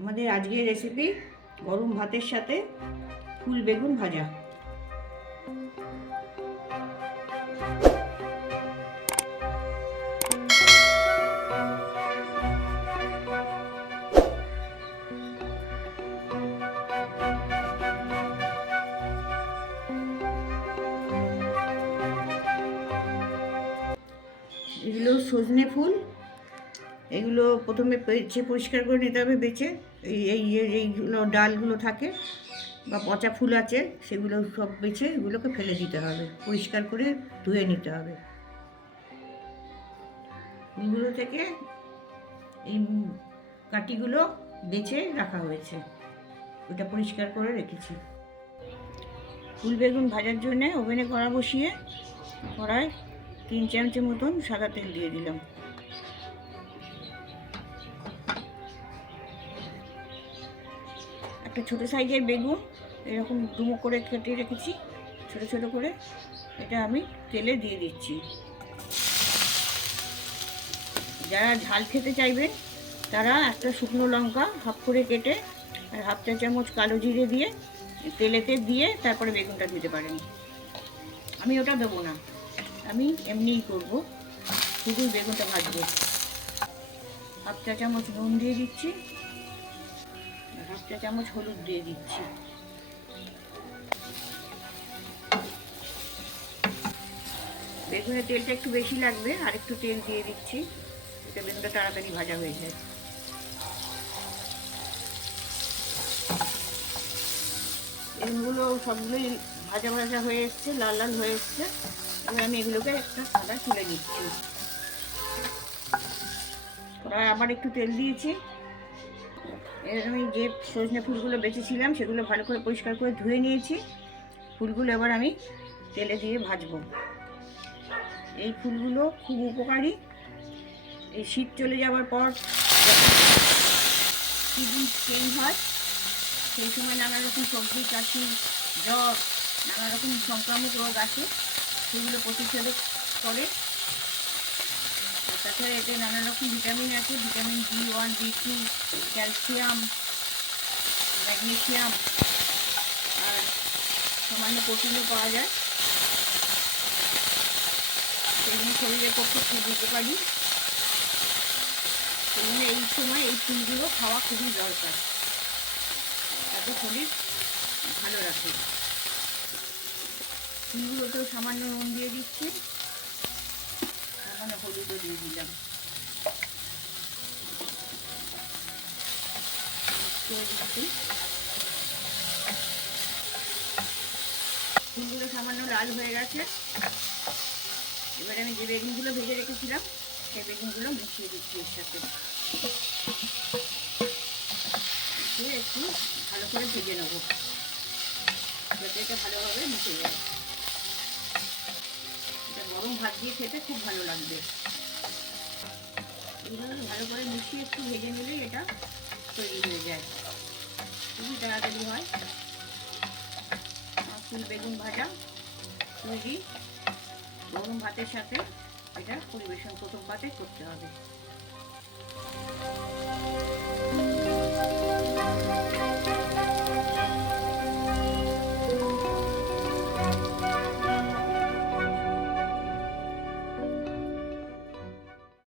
আমাদের আজকের রেসিপি গরম ভাতের সাথে ফুল বেগুন ভাজা। এগুলো সজনে ফুল, এগুলো প্রথমে বেছে পরিষ্কার করে নিতে হবে। বেছে এইগুলো ডালগুলো থাকে বা পচা ফুল আছে, সেগুলো সব বেছে এগুলোকে ফেলে দিতে হবে, পরিষ্কার করে ধুয়ে নিতে হবে। ফুলগুলো থেকে এই কাঠিগুলো বেছে রাখা হয়েছে, ওটা পরিষ্কার করে রেখেছি। ফুল বেগুন ভাজার জন্য ওভেনে কড়া বসিয়ে কড়ায় 3 চামচ মতন সাদা তেল দিয়ে দিলাম। একটা ছোটো সাইজের বেগুন এরকম ডুমো করে কেটে রেখেছি ছোট ছোট করে, এটা আমি তেলে দিয়ে দিচ্ছি। যারা ঝাল খেতে চাইবেন তারা একটা শুকনো লঙ্কা হাফ করে কেটে আর হাফ চা চামচ কালো জিরে দিয়ে তেলেতে দিয়ে তারপরে বেগুনটা দিতে পারেন। আমি ওটা দেবো না, আমি এমনিই করব, শুধু বেগুনটা ভাজবো। হাফ চা চামচ নুন দিয়ে দিচ্ছি, হাফ চা চামচ হলুদ দিয়ে দিচ্ছি। বেগুনের তেলটা একটু বেশি লাগবে, আর একটু তেল দিয়ে দিচ্ছি, এটা বেগুনটা তাড়াতাড়ি ভাজা হয়ে যায়। বেগুনগুলো সবগুলোই ভাজা ভাজা হয়ে এসছে, লাল লাল হয়ে এসছে। এবার আমি এগুলোকে একটা থালায় তুলে নিচ্ছি। কড়ায় আবার একটু তেল দিয়েছি। এবার আমি যে সজনে ফুলগুলো বেঁচেছিলাম সেগুলো ভালো করে পরিষ্কার করে ধুয়ে নিয়েছি। ফুলগুলো এবার আমি তেলে দিয়ে ভাজবো। এই ফুলগুলো খুব উপকারী। এই শীত চলে যাওয়ার পর সিজন চেঞ্জ হয়, সেই সময় নানা রকম সর্দি কাশি জ্বর নানা রকম সংক্রামক রোগ আসে, সেগুলো প্রতিষেধক করে। তাছাড়া এতে নানা রকম ভিটামিন আছে, vitamin B1, B2, calcium, magnesium আর সামান্য প্রোটিনও পাওয়া যায়। সেগুলো শরীরের পক্ষে খুব উপকারী। সেজন্য এই সময় এই ফুলগুলো খাওয়া খুবই দরকার, তাতে শরীর ভালো রাখে। ফুলগুলোতেও সামান্য নুন দিয়ে দিচ্ছি, সামান্য হলুদও দিয়ে দিলাম। ফুলগুলো সামান্য লাল হয়ে গেছে। এবারে আমি যে বেগুনগুলো ভেজে রেখেছিলাম সেই বেগুনগুলো মিশিয়ে দিচ্ছি এর সাথে, একটু ভালো করে ভেজে নেবো যাতে এটা ভালোভাবে মিশে যায়। এটা গরম ভাত দিয়ে খেতে খুব ভালো লাগবে। এইভাবে ভালো করে মিশিয়ে একটু ভেজে নিলেই এটা তৈরি হয়ে যায়, খুবই তাড়াতাড়ি হয়। ফুল বেগুন ভাজা তৈরি। গরম ভাতের সাথে এটা পরিবেশন প্রথম পাতে করতে হবে।